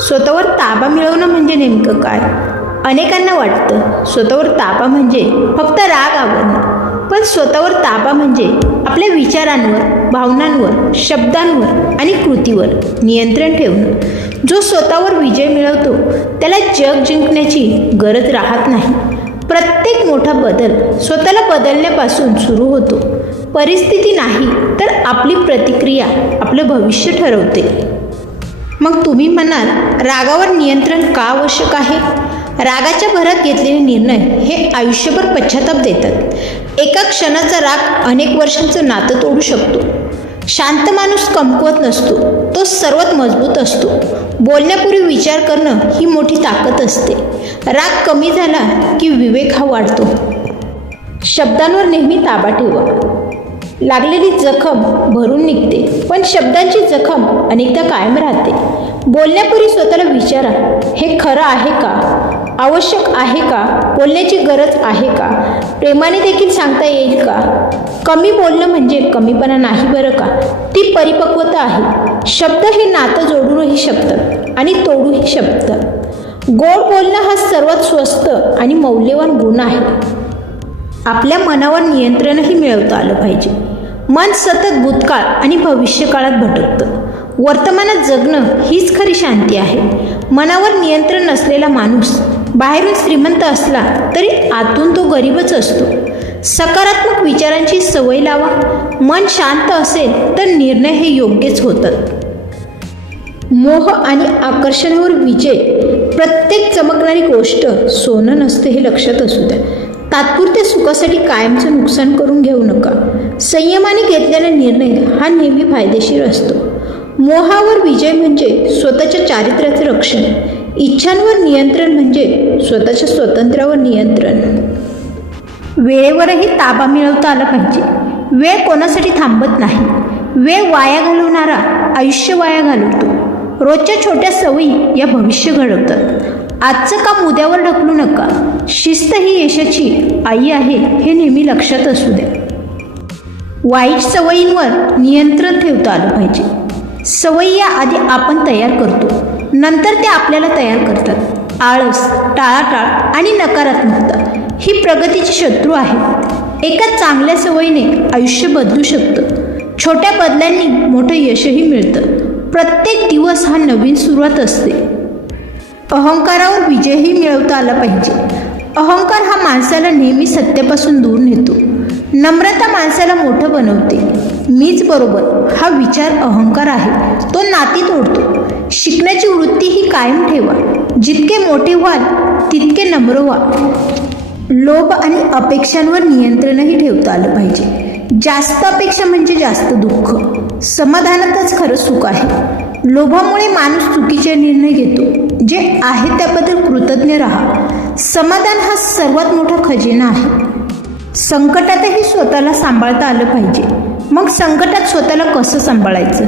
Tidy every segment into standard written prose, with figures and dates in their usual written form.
स्वतःवर ताबा मिळवणं म्हणजे नेमकं काय? अनेकांना वाटतं स्वतःवर ताबा म्हणजे फक्त राग आवरणं, पण स्वतःवर ताबा म्हणजे आपल्या विचारांवर, भावनांवर, शब्दांवर आणि कृतीवर नियंत्रण ठेवणं. जो स्वतःवर विजय मिळवतो त्याला जग जिंकण्याची गरज राहत नाही. प्रत्येक मोठा बदल स्वतःला बदलण्यापासून सुरू होतो. परिस्थिती नाही तर आपली प्रतिक्रिया आपलं भविष्य ठरवते. मग तुम्ही म्हणाल, रागावर नियंत्रण का आवश्यक आहे? रागाच्या भरात घेतलेले निर्णय हे आयुष्यभर पश्चाताप देतात. एका क्षणाचा राग अनेक वर्षांचं नातं तोडू शकतो. शांत माणूस कमकुवत नसतो, तो सर्वात मजबूत असतो. बोलण्यापूर्वी विचार करणं ही मोठी ताकद असते. राग कमी झाला की विवेक हा वाढतो. शब्दांवर नेहमी ताबा ठेवा. लागलेली जखम भरून निघते, पण शब्दांची जखम अनेकदा कायम राहते. बोलण्यापूर्वी स्वतःला विचारा, हे खरं आहे का? आवश्यक आहे का? बोलण्याची गरज आहे का? प्रेमाने देखील सांगता येईल का? कमी बोलणं म्हणजे कमीपणा नाही बरं का, ती परिपक्वता आहे. शब्द हे नातं जोडूनही शकतात आणि तोडूही शकतात. गोड बोलणं हा सर्वात स्वस्त आणि मौल्यवान गुण आहे. आपल्या मनावर नियंत्रणही मिळवता आलं पाहिजे. मन सतत भूतकाळ आणि भविष्यकाळात भटकतं. वर्तमानात जगणं हीच खरी शांती आहे. मनावर नियंत्रण नसलेला माणूस बाहेरून श्रीमंत असला तरी आतून तो गरीबच असतो. सकारात्मक विचारांची सवय लावा. मन शांत असेल तर निर्णय हे योग्यच होतात. मोह आणि आकर्षणावर विजय. प्रत्येक चमकणारी गोष्ट सोनं नसते हे लक्षात असू द्या. तात्पुरत्या सुखासाठी कायमचं नुकसान करून घेऊ नका. संयमाने घेतलेला निर्णय हा नेहमी फायदेशीर असतो. मोहावर विजय म्हणजे स्वतःच्या चारित्र्याचे रक्षण. इच्छांवर नियंत्रण म्हणजे स्वतःच्या स्वातंत्र्यावर नियंत्रण. वेळेवरही ताबा मिळवता आला पाहिजे. वेळ कोणासाठी थांबत नाही. वेळ वाया घालवणारा आयुष्य वाया घालवतो. रोजच्या छोट्या सवयी या भविष्य घडवतात. आजचं काम उद्यावर ढकलू नका. शिस्त ही यशाची आई आहे हे नेहमी लक्षात असू द्या. वाईट सवयींवर नियंत्रण ठेवता आलं पाहिजे. सवयी या आधी आपण तयार करतो, नंतर त्या आपल्याला तयार करतात. आळस, टाळाटाळ आणि नकारात्मकता ही प्रगतीची शत्रू आहेत. एका चांगल्या सवयीने आयुष्य बदलू शकतं. छोट्या बदलांनी मोठं यशही मिळतं. प्रत्येक दिवस हा नवीन सुरुवात असते. अहंकारावर विजयही मिळवता आला पाहिजे. अहंकार हा माणसाला नेहमी सत्यापासून दूर नेतो. नम्रता माणसाला मोठं बनवते. मीच बरोबर हा विचार अहंकार आहे, तो नाती तोडतो. शिकण्याची वृत्ती ही कायम ठेवा. जितके मोठे व्हाल तितके नम्र व्हा. लोभ आणि अपेक्षांवर नियंत्रणही ठेवता आलं पाहिजे. जास्त अपेक्षा म्हणजे जास्त दुःख. समाधानातच खरं सुख आहे. लोभामुळे माणूस चुकीचे निर्णय घेतो. जे आहे त्याबद्दल कृतज्ञ राहा. समाधान हा सर्वात मोठा खजिना आहे. संकटातही स्वतःला सांभाळता आलं पाहिजे. मग संकटात स्वतःला कसं सांभाळायचं?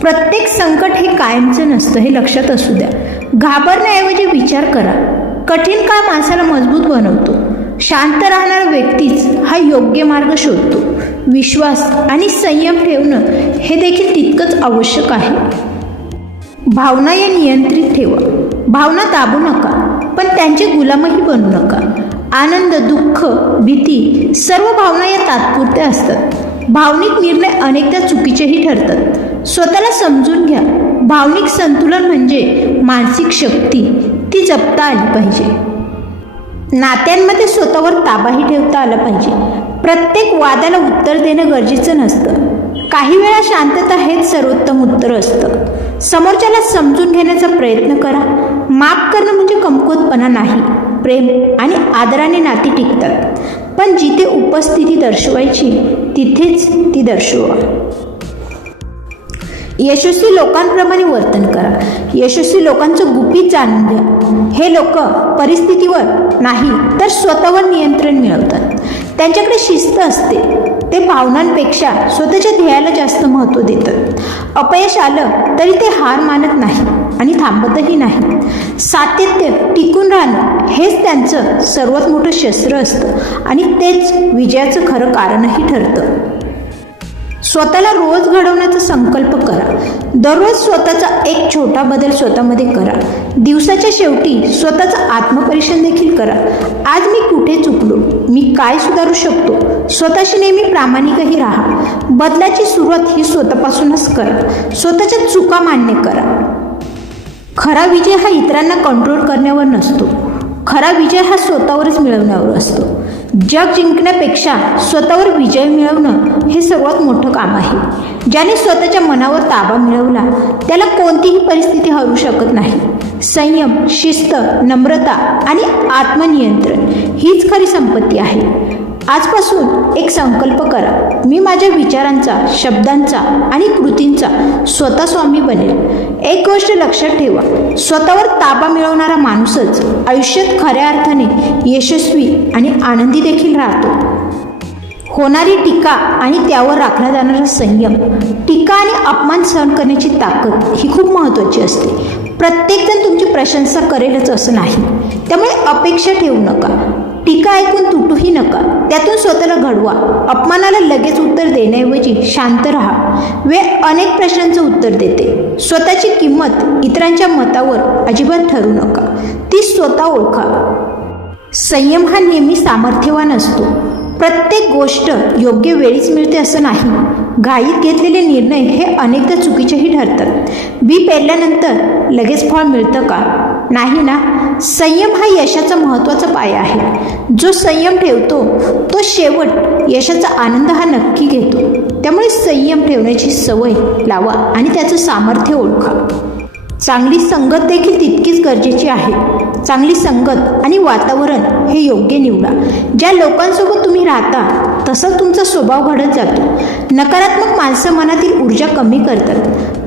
प्रत्येक संकट हे कायमचं नसतं हे लक्षात असू द्या. घाबरण्याऐवजी विचार करा. कठीण काळ माणसाला मजबूत बनवतो. शांत राहणारा व्यक्तीच हा योग्य मार्ग शोधतो. विश्वास आणि संयम ठेवणं हे देखील तितकंच आवश्यक आहे. भावना या नियंत्रित ठेवा. भावना दाबू नका, पण त्यांचे गुलामही बनू नका. आनंद, दुःख, भीती सर्व भावना या तात्पुरत्या असतात. भावनिक निर्णय अनेकदा चुकीचेही ठरतात. स्वतःला समजून घ्या. भावनिक संतुलन म्हणजे मानसिक शक्ती, ती जपता आली पाहिजे. नात्यांमध्ये स्वतःवर ताबाही ठेवता आला पाहिजे. प्रत्येक वादाला उत्तर देणं गरजेचं नसतं. काही वेळा शांतता हेच सर्वोत्तम उत्तर असतं. समोरच्याला समजून घेण्याचा प्रयत्न करा. माफ करणं म्हणजे कमकुवतपणा नाही. प्रेम आणि आदराने नाती टिकतात. पण जिथे उपस्थिती दर्शवायची तिथेच ती दर्शवा. यशस्वी लोकांप्रमाणे वर्तन करा. यशस्वी लोकांचं गुपित जाणून घ्या. हे लोक परिस्थितीवर नाही तर स्वतःवर नियंत्रण मिळवतात. त्यांच्याकडे शिस्त असते. ते भावनांपेक्षा स्वतःच्या ध्येयाला जास्त महत्त्व देतात. अपयश आलं तरी ते हार मानत नाही आणि थांबतही नाही. सातत्य, टिकून राहणं हेच त्यांचं सर्वात मोठं शस्त्र असतं आणि तेच विजयाचं खरं कारणही ठरतं. स्वतःला रोज घडवण्याचा संकल्प करा. दररोज स्वतःचा एक छोटा बदल स्वतःमध्ये करा. दिवसाच्या शेवटी स्वतःचं आत्मपरीक्षण देखील करा. आज मी कुठे चुकलो, मी काय सुधारू शकतो. स्वतःशी नेहमी प्रामाणिकही राहा. बदलाची सुरुवात ही स्वतःपासूनच करा. स्वतःच्या चुका मान्य करा. खरा विजय हा इतरांना कंट्रोल करण्यावर नसतो, खरा विजय हा स्वतःवरच मिळवण्यावर असतो. जग जिंकण्यापेक्षा स्वतःवर विजय मिळवणं हे सर्वात मोठं काम आहे. ज्याने स्वतःच्या मनावर ताबा मिळवला त्याला कोणतीही परिस्थिती हरू शकत नाही. संयम, शिस्त, नम्रता आणि आत्मनियंत्रण हीच खरी संपत्ती आहे. आजपासून एक संकल्प करा. मी माझ्या विचारांचा, शब्दांचा आणि कृतींचा स्वतः स्वामी बनेल. एक गोष्ट लक्षात ठेवा, स्वतःवर ताबा मिळवणारा माणूसच आयुष्यात खऱ्या अर्थाने यशस्वी आणि आनंदी देखील राहतो. होणारी टीका आणि त्यावर राखला जाणारा संयम, टीका आणि अपमान सहन करण्याची ताकद ही खूप महत्त्वाची असते. प्रत्येकजण तुमची प्रशंसा करेलच असं नाही, त्यामुळे अपेक्षा ठेवू नका. टीका ऐकून तुटूही नका, त्यातून स्वतःला घडवा. अपमानाला लगेच उत्तर देण्याऐवजी शांत राहा. वेळ अनेक प्रश्नांचं उत्तर देते. स्वतःची किंमत इतरांच्या मतावर अजिबात ठरवू नका, ती स्वतः ओळखा. संयम हा नेहमी सामर्थ्यवान असतो. प्रत्येक गोष्ट योग्य वेळीच मिळते असं नाही. घाईत घेतलेले निर्णय हे अनेकदा चुकीचेही ठरतात. बी पेरल्यानंतर लगेच फळ मिळतं का? नाही ना. संयम हा यशाचा महत्त्वाचा पाया आहे. जो संयम ठेवतो तो शेवट यशाचा आनंद हा नक्की घेतो. त्यामुळे संयम ठेवण्याची सवय लावा आणि त्याचं सामर्थ्य ओळखा. चांगली संगत देखील तितकीच गरजेची आहे. चांगली संगत आणि वातावरण हे योग्य निवडा. ज्या लोकांसोबत तुम्ही राहता तसा तुमचा स्वभाव घडत जातो. नकारात्मक माणसं मनातील ऊर्जा कमी करतात.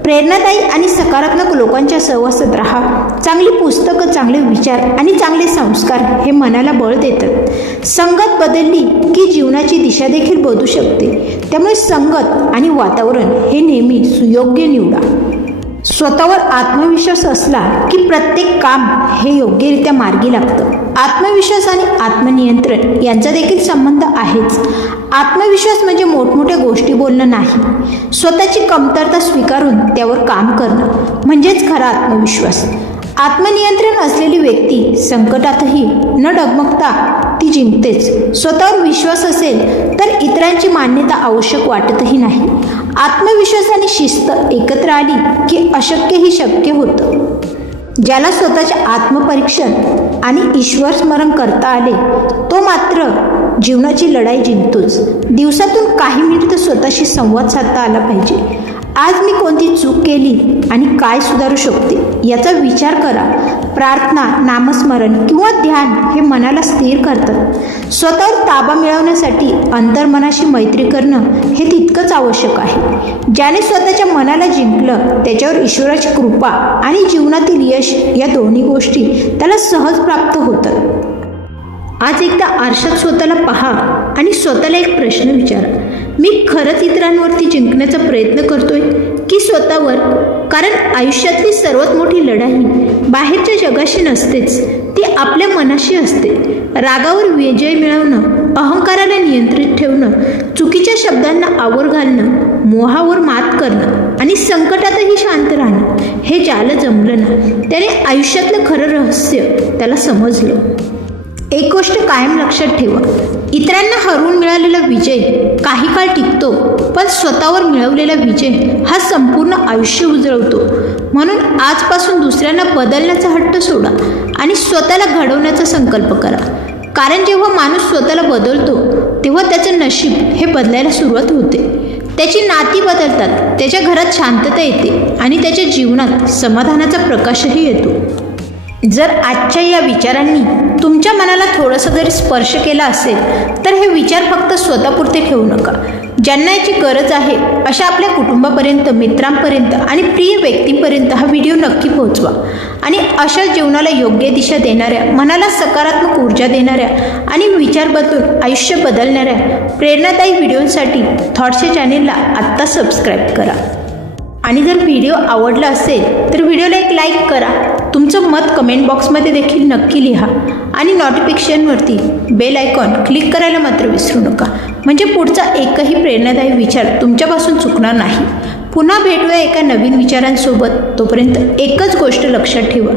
प्रेरणादायी आणि सकारात्मक लोकांच्या सहवासात राहा. चांगली पुस्तकं, चांगले विचार आणि चांगले संस्कार हे मनाला बळ देतात. संगत बदलली की जीवनाची दिशा देखील बदलू शकते. त्यामुळे संगत आणि वातावरण हे नेहमी सुयोग्य निवडा. स्वतःवर आत्मविश्वास असला की प्रत्येक काम हे योग्यरित्या मार्गी लागतं. आत्मविश्वास आणि आत्मनियंत्रण यांचा देखील संबंध आहेच. आत्मविश्वास म्हणजे मोठमोठ्या गोष्टी बोलणं नाही, स्वतःची कमतरता स्वीकारून त्यावर काम करणं म्हणजेच खरा आत्मविश्वास. आत्मनियंत्रण असलेली व्यक्ती संकटातही न डगमगता ती जिंकतेच. स्वतःवर विश्वास असेल तर इतरांची मान्यता आवश्यक वाटतही नाही. आत्मविश्वास आणि शिस्त एकत्र आली की अशक्यही शक्य होतं. ज्याला स्वतःचे आत्मपरीक्षण आणि ईश्वर स्मरण करता आले तो मात्र जीवनाची लढाई जिंकतोच. दिवसातून काही मिनिटं स्वतःशी संवाद साधता आला पाहिजे. आज मी कोणती चूक केली आणि काय सुधारू शकते याचा विचार करा. प्रार्थना, नामस्मरण किंवा ध्यान हे मनाला स्थिर करतात. स्वतःवर ताबा मिळवण्यासाठी अंतर्मनाशी मैत्री करणं हे तितकंच आवश्यक आहे. ज्याने स्वतःच्या मनाला जिंकलं त्याच्यावर ईश्वराची कृपा आणि जीवनातील यश या दोन्ही गोष्टी त्याला सहज प्राप्त होतात. आज एकदा आरशात स्वतःला पहा आणि स्वतःला एक प्रश्न विचारा. मी खरंच इतरांवरती जिंकण्याचा प्रयत्न करतोय की स्वतःवर? कारण आयुष्यातली सर्वात मोठी लढाई बाहेरच्या जगाशी नसतेच, ती आपल्या मनाशी असते. रागावर विजय मिळवणं, अहंकाराला नियंत्रित ठेवणं, चुकीच्या शब्दांना आवर घालणं, मोहावर मात करणं आणि संकटातही शांत राहणं हे ज्याला जमलं ना त्याने आयुष्यातलं खरं रहस्य त्याला समजलं. एक गोष्ट कायम लक्षात ठेवा, इतरांना हरवून मिळालेला विजय काही काळ टिकतो, पण स्वतःवर मिळवलेला विजय हा संपूर्ण आयुष्य उजळवतो. म्हणून आजपासून दुसऱ्यांना बदलण्याचा हट्ट सोडा आणि स्वतःला घडवण्याचा संकल्प करा. कारण जेव्हा माणूस स्वतःला बदलतो तेव्हा त्याचं नशीब हे बदलायला सुरुवात होते. त्याची नाती बदलतात, त्याच्या घरात शांतता येते आणि त्याच्या जीवनात समाधानाचा प्रकाशही येतो. जर आजच्या या विचारांनी तुमच्या मनाला थोडंसं जरी स्पर्श केला असेल तर हे विचार फक्त स्वतःपुरते ठेवू नका. ज्यांना याची गरज आहे अशा आपल्या कुटुंबापर्यंत, मित्रांपर्यंत आणि प्रिय व्यक्तींपर्यंत हा व्हिडिओ नक्की पोहोचवा. आणि अशा जीवनाला योग्य दिशा देणाऱ्या, मनाला सकारात्मक ऊर्जा देणाऱ्या आणि विचार बदलून आयुष्य बदलणाऱ्या प्रेरणादायी व्हिडिओसाठी थॉट्स या चॅनेलला आत्ता सबस्क्राईब करा. आणि जर व्हिडिओ आवडला असेल तर व्हिडिओला एक लाईक करा. तुमचं मत कमेंट बॉक्समध्ये देखील नक्की लिहा आणि नोटिफिकेशनवरती बेल आयकॉन क्लिक करायला मात्र विसरू नका, म्हणजे पुढचा एकही प्रेरणादायी विचार तुमच्यापासून चुकणार नाही. पुन्हा भेटूया एका नवीन विचारांसोबत. तोपर्यंत एकच गोष्ट लक्षात ठेवा,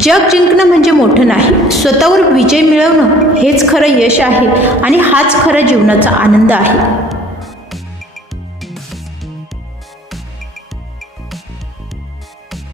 जग जिंकणं म्हणजे मोठं नाही, स्वतःवर विजय मिळवणं हेच खरं यश आहे आणि हाच खरा जीवनाचा आनंद आहे.